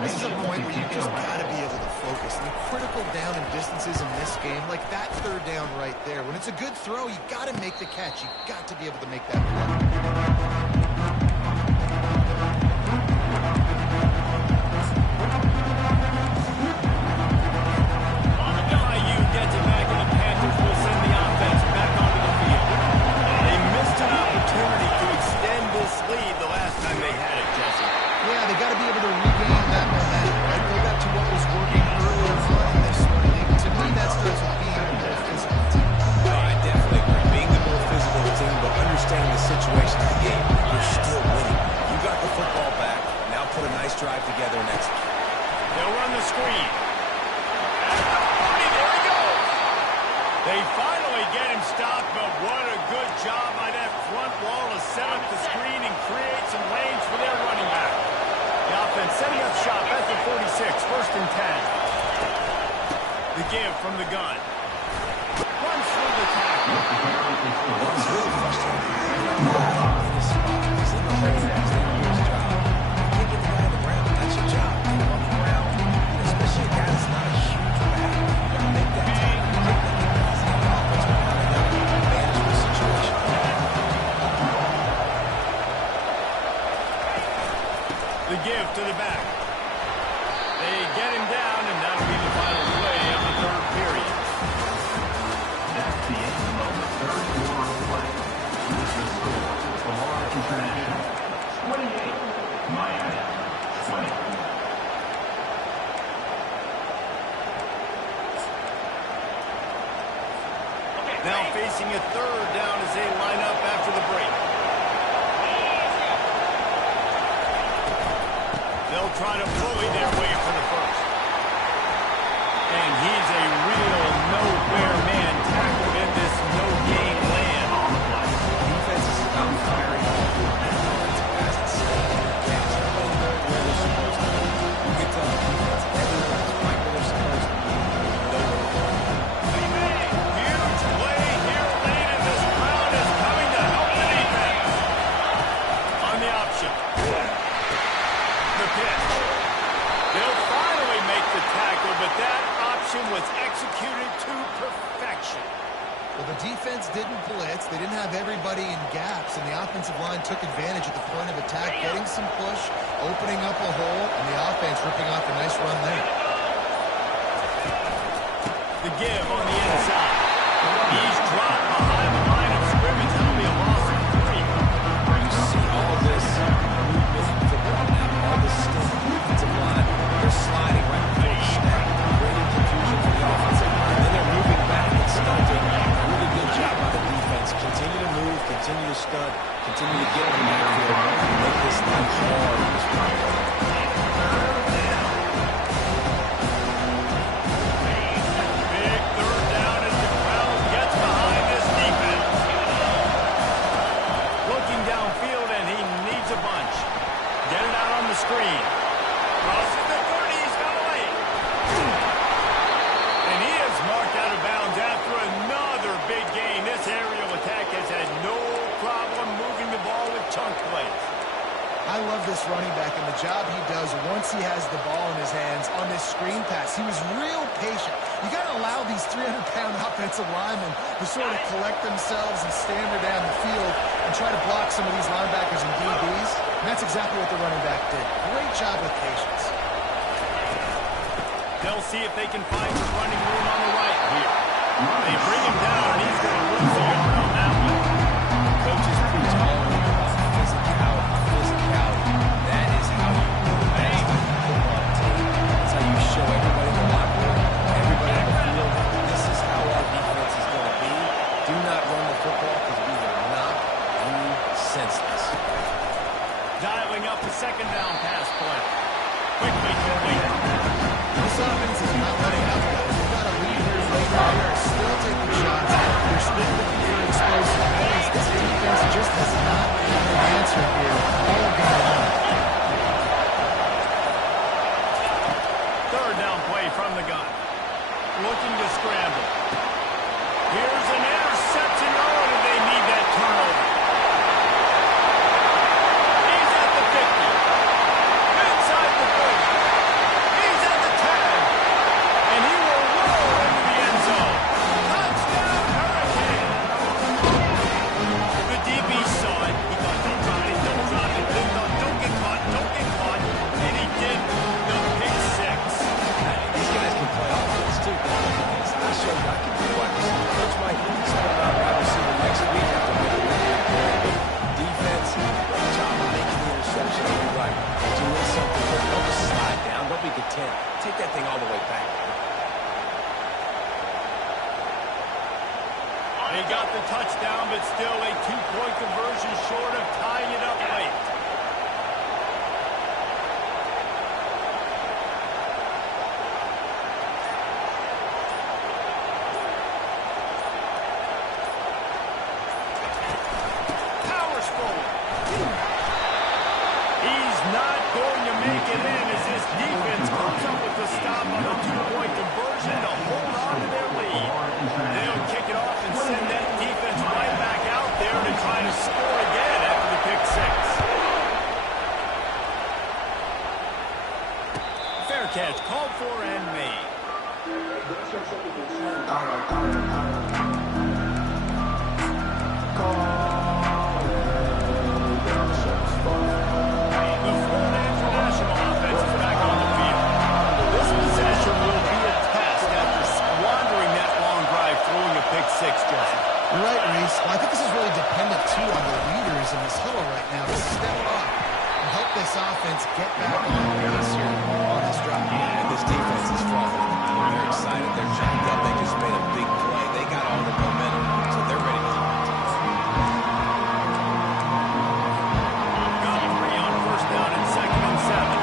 This is a point where you just got to be able to focus. The critical down and distances in this game, like that 3rd down right there. When it's a good throw, you got to make the catch. You got to be able to make that play. Drive together and execute. They'll run the screen. At the 40, there he goes. They finally get him stopped, but what a good job by that front wall to set up the screen and create some lanes for their running back. The offense setting up shop at the 46, 1st and 10. The give from the gun. Runs through the tackle. What's really frustrating in this spot is in the hole that's doing his job. That's your job. Get him on the ground, especially a guy that's not a huge back. You gotta make that tackle. Take that easy on offense when coming out and manage the situation. The give to the back. They get him down, and that'll be the final play of the 3rd period. That's the end of the 3rd quarter of play. With the score, Florida International 28, Miami 20. Now facing a 3rd down as they line up after the break. They'll try to bully their way for the 1st. And he's a real nowhere man tackled in this no-gain land. Defense is out firing all the offensive guys and staying in their gaps. They're playing where they're supposed to be. You can tell the defense, everyone is right where they're supposed to be. Huge play here late, and this crowd is coming to help the defense. On the option. The pitch. They'll finally make the tackle, but that option was executed to perfection. Well, the defense didn't blitz. They didn't have everybody in gaps, and the offensive line took advantage at the point of attack, getting some push, opening up a hole, and the offense ripping off a nice run there. The give on the inside. He's dropped behind the line of scrimmage. That'll be a loss of 3. You see all this movement in football now, all this stiff defensive line. They're sliding right before the snap, creating confusion for the offensive line. Then they're moving back and stunting. Really good job by the defense. Continue to move, continue to stunt, continue to get in the backfield, and make this life hard in this run. Big 3rd down as the crowd gets behind this defense. Looking downfield, and he needs a bunch. Get it out on the screen. Crosses the 30, he's got away. And he is marked out of bounds after another big gain. This aerial attack has had no problem moving the ball with chunk plays. I love this running back and the job he does once he has the ball in his hands on this screen pass. He was real patient. You got to allow these 300-pound offensive linemen to sort of collect themselves and stammer down the field and try to block some of these linebackers and DBs. And that's exactly what the running back did. Great job with patience. They'll see if they can find some running room on the right here. They bring him down, and he's going to lose the yard on that one. Coaches preach all over about physicality. That is how you manage a football team. That's how you show everybody in the locker room, everybody on the field. This is how our defense is going to be. Do not run the football because we will knock you senseless. Dialing up the second down pass play. Quickly complete. This offense is not letting up, guys. They've got a lead here late on. They're still taking shots. They're still looking for explosive plays. This defense just has not had an answer here all game long. Third down play from the gun. Looking to scramble. Here's an interception. Oh, did they need that turnover? He's at the 50. Inside the 30. He's at the 10. And he will roll into the end zone. Touchdown, Hurricane. The DB saw it. He thought, don't drop it, don't drop it. He thought, don't get caught, don't get caught. And he did the pick six. These guys can play offense too. I showed you I can do wide receiver. Coach Mike, start out wide receiver next week after defense. Great job of making the interception. You're right. Doing something. Don't just slide down. Don't be content. Take that thing all the way back. They got the touchdown, but still a two-point conversion short of tying it up late. Powers forward. He's not going to make it in as this defense comes up with the stop on the two-point conversion to hold on to their lead. They'll kick it off and send that defense right back out there to try to score again after the pick six. Fair catch, called for and made. The Florida International offense is back on the field. This possession will be a test after squandering that long drive throwing a pick six, Jesse. You're right, Reese. Well, I think this is really dependent, too, on the leaders in this huddle right now to step up and help this offense get back on pace here on this drive. And this defense is falling. They're excited. They're jacked up. They just made a big play. They got all the momentum, so they're ready to Got 3 on first down and 2nd and 7.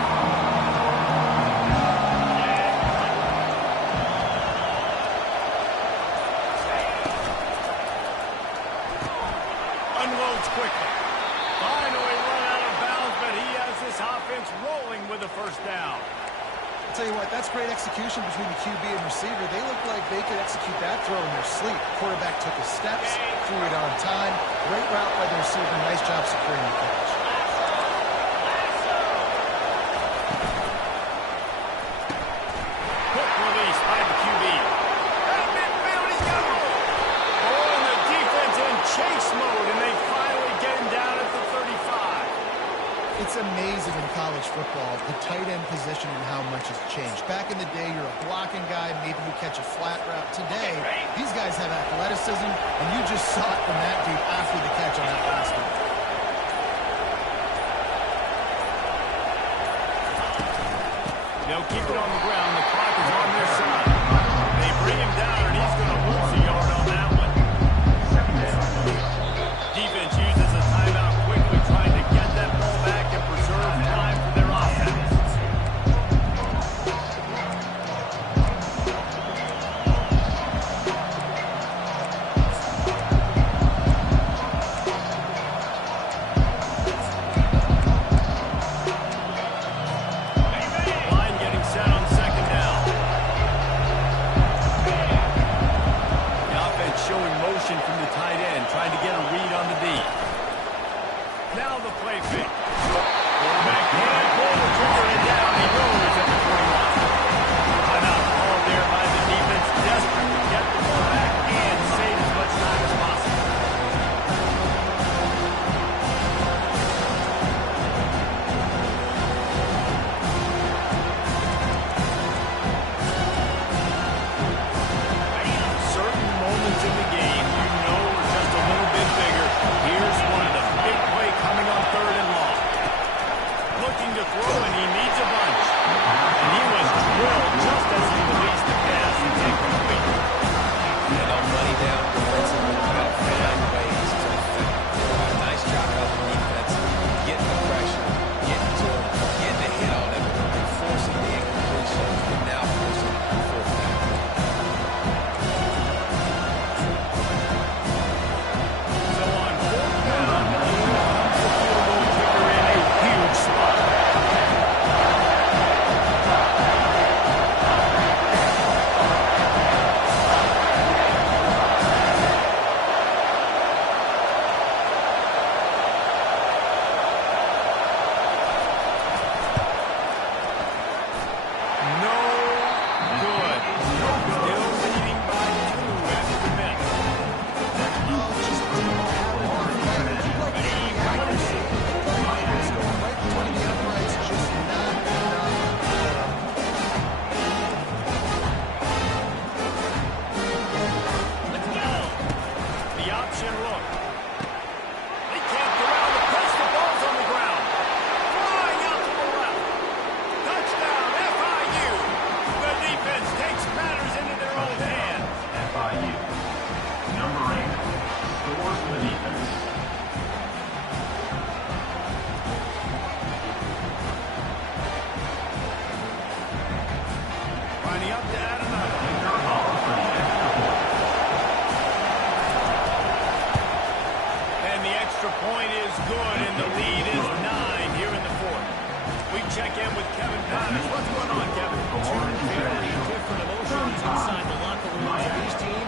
Unloads quickly. Finally run out of bounds, but he has this offense rolling with a first down. I'll tell you what, that's great execution between the QB and receiver. They look like they could execute that throw in their sleep. Quarterback took his steps, threw it on time. Great route by the receiver. Nice job securing the catch. Quick release by the QB. At midfield, he's got it. Oh, and the defense in chase mode, and they finally get him down at the 35. It's amazing in college football, the tight end position and how much has changed. Back in the day, you're a blocking guy, maybe you catch a flat route. Today, these guys have athleticism, and you just saw it from that deep after the catch on that last one. They'll keep it on the ground. The clock is on their side. They bring him down, and he's going to lose a yard on that one. Defense uses a timeout quickly, trying to get that ball back and preserve time for their offense. Line getting set on second down.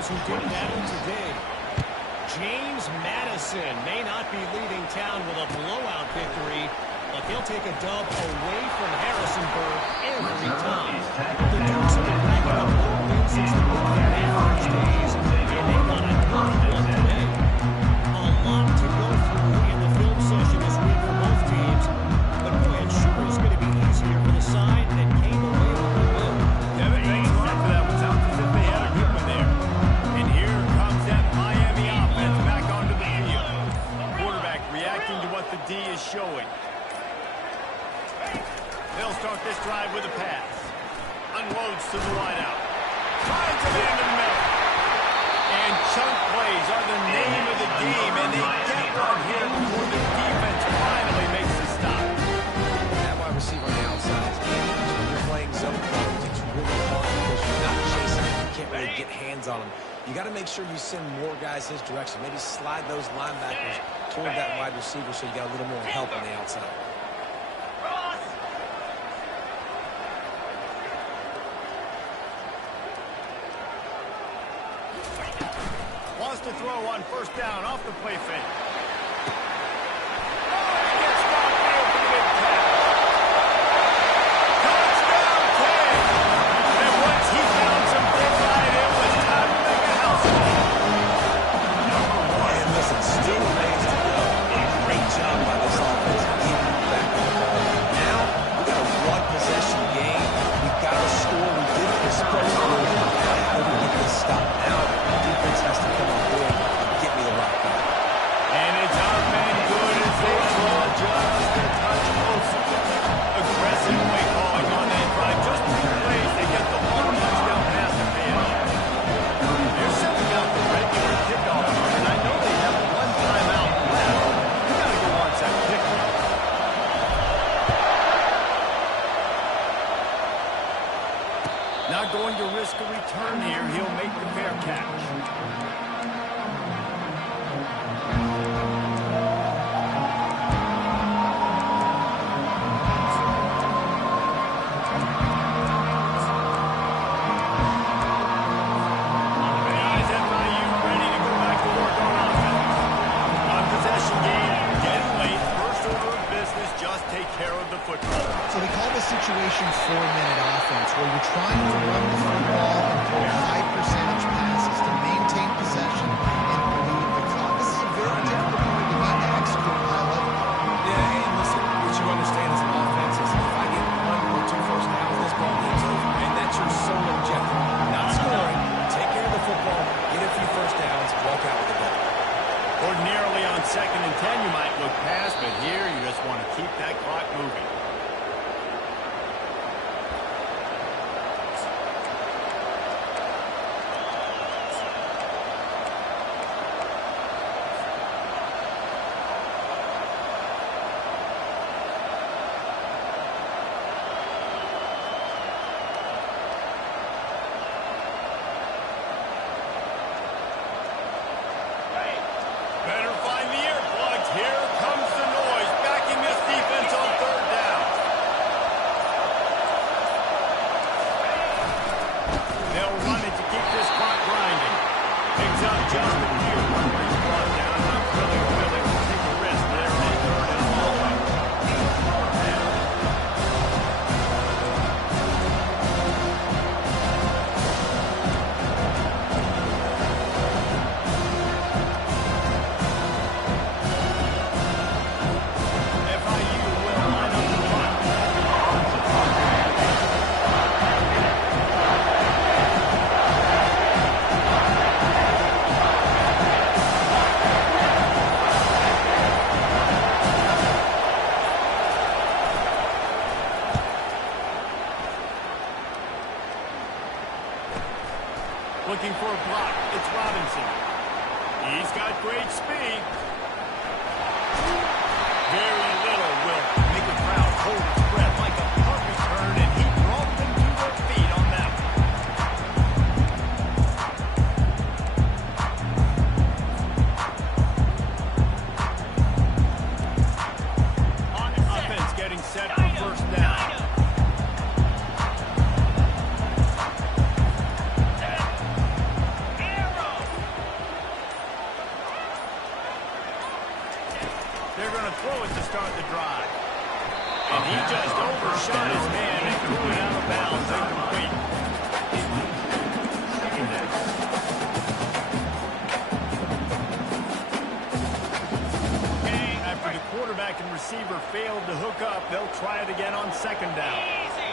who did battle today. James Madison may not be leaving town with a blowout victory, but they'll take a dub away from Harrisonburg every time. The Dukes have been racking up road wins since the Brooklyn Mavericks days, and they got a good one today. A lot to go through in the film session this week for both teams, but boy, it sure is going to be easier for the side that came away with the win. Kevin, thanks a lot for that. It sounds as if they had a good one there. And here comes that Miami offense back onto the field. Quarterback reacting to what the D is showing. They'll start this drive with a pass. Unloads to the wideout. Finds a man in the middle. And chunk plays are the name of the game, and they get one here before the defense finally makes a stop. That wide receiver on the outside is dangerous. When you're playing zone coverage, it's really hard because you're not chasing him. You can't really get hands on him. You got to make sure you send more guys his direction. Maybe slide those linebackers toward that wide receiver so you got a little more help on the outside. Wants to throw on first down off the play fake. Oh, he gets downfield for the big catch. Touchdown, King! And once he found some big line, it was time to make a house of it. And listen, still a ways to go. A great job by this offense getting back on the ball. Now, we got a one-possession game. We got to score. We did what we're supposed to do. Now, how do we get this stop? Now, the defense has to come up big and get me the rock back. And it's our man good as they draw just a touch closer. Aggressive play calling on that drive. Just 2 plays, they get the long touchdown pass to finish. They're sending out the regular kickoff, and I know they have 1 timeout left. You got to go watch that kickoff. Not going to risk a return here. He'll make the fair catch. So they call the situation 4-minute offense, where you're trying to run the football and throw high percentage passes to maintain possession and bleed the clock. This is a very difficult way to need to execute at a high level. Yeah, and listen, what you understand as an offense is if I get 1 or 2 first downs, this ball game's over. And that's your sole objective. Not scoring, take care of the football, get a few first downs, walk out with the ball. Ordinarily on 2nd and 10, you might look past, but here you just want to keep that clock moving. Better find the earplugs. Here comes the noise, backing this defense on 3rd down. They'll run it to keep this clock grinding. Picks up just a few. He's brought down. Not really willing to take a risk there on 3rd and long. Looking for a block. It's Robinson. He's got great speed. Very little will make a crowd hold its breath like a punt return, and he brought them to their feet on that one. Offense getting set for first down. receiver failed to hook up. They'll try it again on second down. Easy.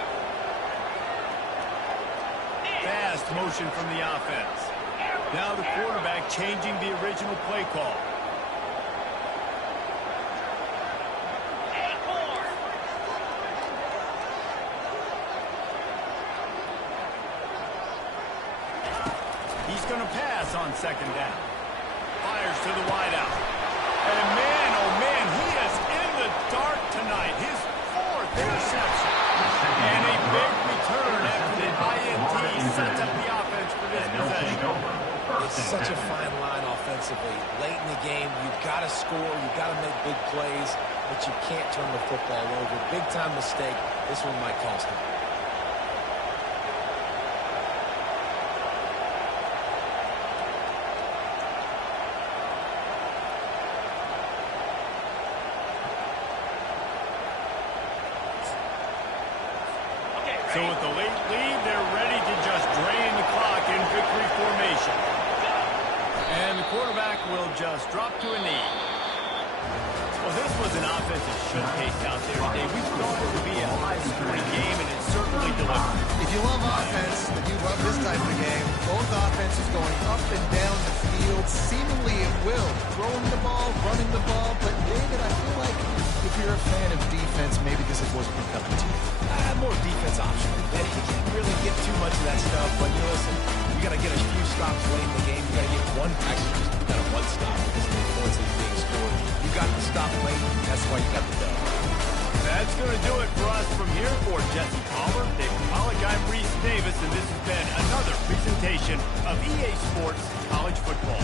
Fast motion from the offense. Now the quarterback changing the original play call. He's going to pass on second down. Fires to the wideout. And man, oh man, he is in the dark tonight. His fourth interception. And a big return after the INT sets up the offense for this possession. It's such a fine line offensively. Late in the game, you've got to score, you've got to make big plays, but you can't turn the football over. Big-time mistake. This one might cost him. So with the late lead, they're ready to just drain the clock in victory formation. And the quarterback will just drop to a knee. Well, this was an offensive showcase out there today. We thought it would be a high-scoring game, and it certainly delivered. If you love offense, you love this type of game. Both offenses going up and down the field, seemingly at will. Throwing the ball, running the ball. But, David, I feel like if you're a fan of defense, maybe this is what's been coming to you. More defense optional. You can't really get too much of that stuff, but you listen, you got to get a few stops late in the game. You got to get one, actually, just got a one stop because the points that are being scored. You got to stop late. That's why you got the dub. That's going to do it for us from here. For Jesse Palmer, David Pollack, I'm Reese Davis, and this has been another presentation of EA Sports College Football.